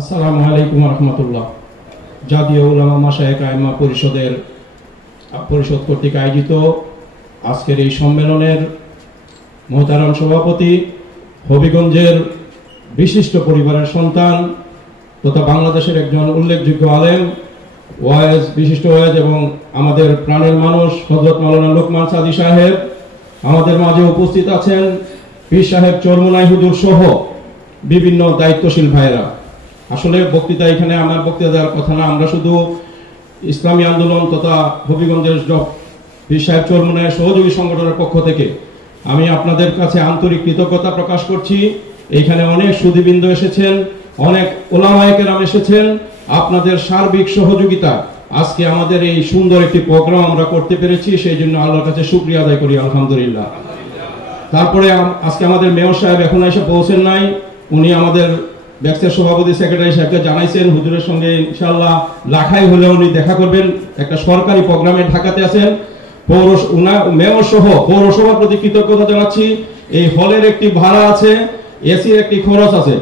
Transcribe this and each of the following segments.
আসসালামু আলাইকুম রহমতুল্লাহ। জাতীয় উলামা মাশায়েখ আইম্মা পরিষদ কর্তৃক আয়োজিত আজকের এই সম্মেলনের মহতারাম সভাপতি, হবিগঞ্জের বিশিষ্ট পরিবারের সন্তান তথা বাংলাদেশের একজন উল্লেখযোগ্য আলেম, ওয়াইজ, বিশিষ্ট ওয়াইজ এবং আমাদের প্রাণের মানুষ হযরত মাওলানা লোকমান সাদি সাহেব, আমাদের মাঝে উপস্থিত আছেন পীর সাহেব চরমুনাই হুজুর সহ বিভিন্ন দায়িত্বশীল ভাইরা। আসলে বক্তৃতা এখানে আমার বক্তৃতা দেওয়ার কথা না, আমরা শুধু ইসলামী আন্দোলন তথা হবিগঞ্জের পীর সাহেব চরমুনাই সহযোগী সংগঠনের পক্ষ থেকে আমি আপনাদের কাছে আন্তরিক কৃতজ্ঞতা প্রকাশ করছি। এইখানে অনেক সুধীবৃন্দ এসেছেন, অনেক ওলামায়ে কেরাম এসেছেন। আপনাদের সার্বিক সহযোগিতা আজকে আমাদের এই সুন্দর একটি প্রোগ্রাম আমরা করতে পেরেছি, সেই জন্য আল্লাহর কাছে শুকরিয়া আদায় করি, আলহামদুলিল্লাহ। তারপরে আজকে আমাদের মেয়র সাহেব এখন এসে পৌঁছেন নাই, উনি আমাদের ব্যাক্সের সভাপতি সেক্রেটারি সাহেবকে জানাইছেন হুজুরের সঙ্গে ইনশাআল্লাহ লাখাই হলে উনি দেখা করবেন, একটা সরকারি প্রোগ্রামে ঢাকাতে আছেন। মেয়র সহ পৌরসভার প্রতি কৃতজ্ঞতা জানাচ্ছি। এই হলের একটি ভাড়া আছে, এসির একটি খরচ আছে।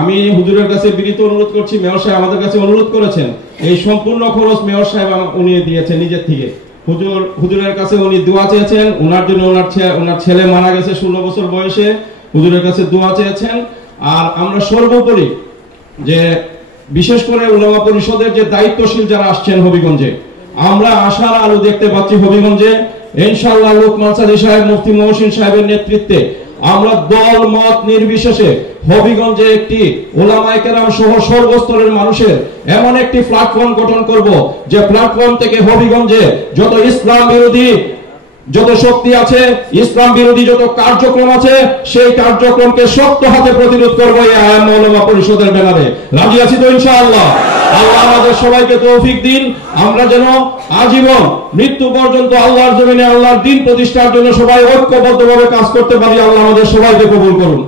আমি হুজুরের কাছে বিনীত অনুরোধ করছি, মেয়র সাহেব আমাদের কাছে অনুরোধ করেছেন, এই সম্পূর্ণ খরচ মেয়র সাহেব উনি দিয়েছেন নিজের থেকে। হুজুরের কাছে উনি দোয়া চেয়েছেন, ওনার জন্য ওনার ছেলে মারা গেছে 16 বছর বয়সে, হুজুরের কাছে দোয়া চেয়েছেন। আর আমরা সর্বোপরি যে বিশেষ করে উলামা পরিষদের যে দায়িত্বশীল যারা আসছেন হবিগঞ্জে, আমরা আশার আলো দেখতে পাচ্ছি হবিগঞ্জে। ইনশাআল্লাহ লোকমান সাদি সাহেব, মুফতি মহসিন সাহেবের নেতৃত্বে আমরা দল মত নির্বিশেষে হবিগঞ্জে একটি উলামায়ে কেরাম সহ সর্বস্তরের মানুষের এমন একটি প্ল্যাটফর্ম গঠন করব, যে প্ল্যাটফর্ম থেকে হবিগঞ্জে যত ইসলাম বিরোধী যত শক্তি আছে, ইসলাম বিরোধী যত কার্যক্রম আছে, সেই কার্যক্রমকে শক্ত হাতে প্রতিরোধ করবো এই আইম্মা উলামা পরিষদের ব্যানারে। রাজি আছি তো ইনশাআল্লাহ? আল্লাহ আমাদের সবাইকে তৌফিক দিন, আমরা যেন আজীবন মৃত্যু পর্যন্ত আল্লাহর জমিনে আল্লাহর দ্বীন প্রতিষ্ঠার জন্য সবাই ঐক্যবদ্ধভাবে কাজ করতে পারি। আল্লাহ আমাদের সবাইকে কবুল করুন।